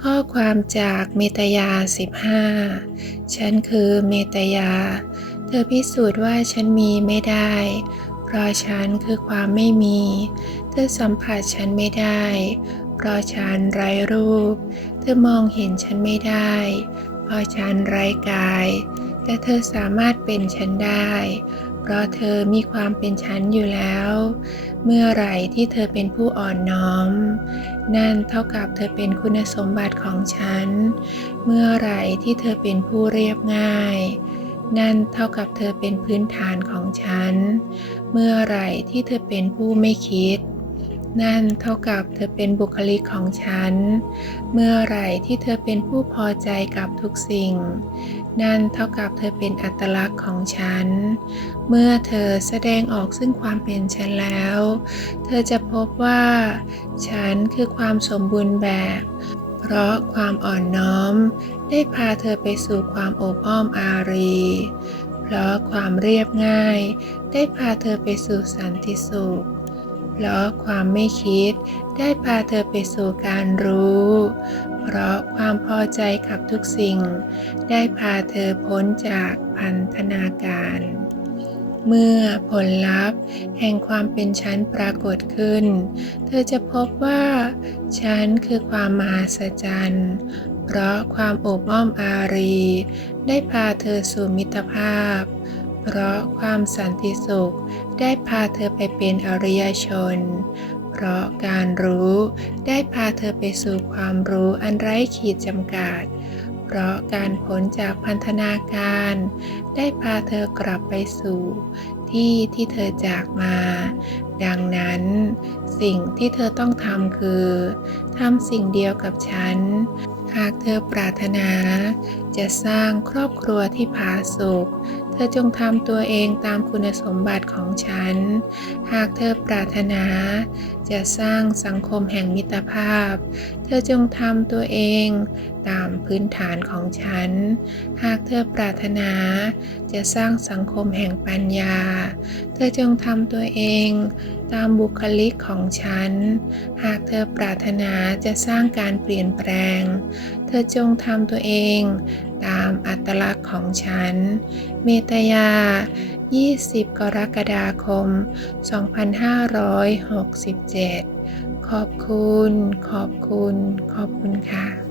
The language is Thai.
ข้อความจากเมตยา 15 ฉันคือเมตยา เธอพิสูจน์ว่าฉันมีไม่ได้ เพราะฉันคือความไม่มี เธอสัมผัสฉันไม่ได้ เพราะฉันไร้รูป เธอมองเห็นฉันไม่ได้ เพราะฉันไร้กาย แต่เธอสามารถเป็นฉันได้ เพราะเธอมีความเป็นฉันอยู่แล้ว เมื่อไหร่ที่เธอเป็นผู้อ่อนน้อม นั่นเท่ากับเธอเป็นคุณสมบัติของฉัน เมื่อไหร่ที่เธอเป็นผู้เรียบง่าย นั่นเท่ากับเธอเป็นพื้นฐานของฉัน เมื่อไหร่ที่เธอเป็นผู้ไม่คิด นั่นเท่ากับเธอเป็นบุคลิกของฉัน เมื่อไหร่ที่เธอเป็นผู้พอใจกับทุกสิ่ง นั่นเท่ากับเธอเป็นอัตลักษณ์ของฉัน เมื่อเธอแสดงออกซึ่งความเป็นฉันแล้ว เธอจะพบว่า ฉันคือความสมบูรณ์แบบ เพราะความอ่อนน้อม ได้พาเธอไปสู่ความโอบอ้อมอารีเพราะความเรียบง่าย ได้พาเธอไปสู่สันติสุข เพราะความไม่คิด ได้พาเธอไปสู่การรู้ เพราะความพอใจกับทุกสิ่ง ได้พาเธอพ้นจากพันธนาการ เมื่อผลลัพธ์ แห่งความเป็นฉันปรากฏขึ้น เธอจะพบว่าฉันคือความมหัศจรรย์เพราะความอบอ้อมอารี ได้พาเธอสู่มิตรภาพ เพราะความสันติสุขได้พาเธอไปเป็นอริยชน เพราะการรู้ได้พาเธอไปสู่ความรู้อันไร้ขีดจำกัด เพราะการพ้นจากพันธนาการ ได้พาเธอกลับไปสู่ที่ที่เธอจากมา ดังนั้น สิ่งที่เธอต้องทำคือทำสิ่งเดียวกับฉัน หากเธอปรารถนา จะสร้างครอบครัวที่ผาสุก ธอจงทำตัวเองตามคุณสมบัติของฉัน หากเธอปรารถนา จะสร้างสังคมแห่งมิตรภาพ เธอจงทำตัวเองตามพื้นฐานของฉัน หากเธอปรารถนา จะสร้างสังคมแห่งปัญญา เธอจงทำตัวเองตามบุคลิกของฉัน หากเธอปรารถนาจะสร้างการเปลี่ยนแปลง เธอจงทำตัวเองตามอัตลักษณ์ของฉัน เมตยา 20 กรกฎาคม 2567 ขอบคุณ ขอบคุณ ขอบคุณค่ะ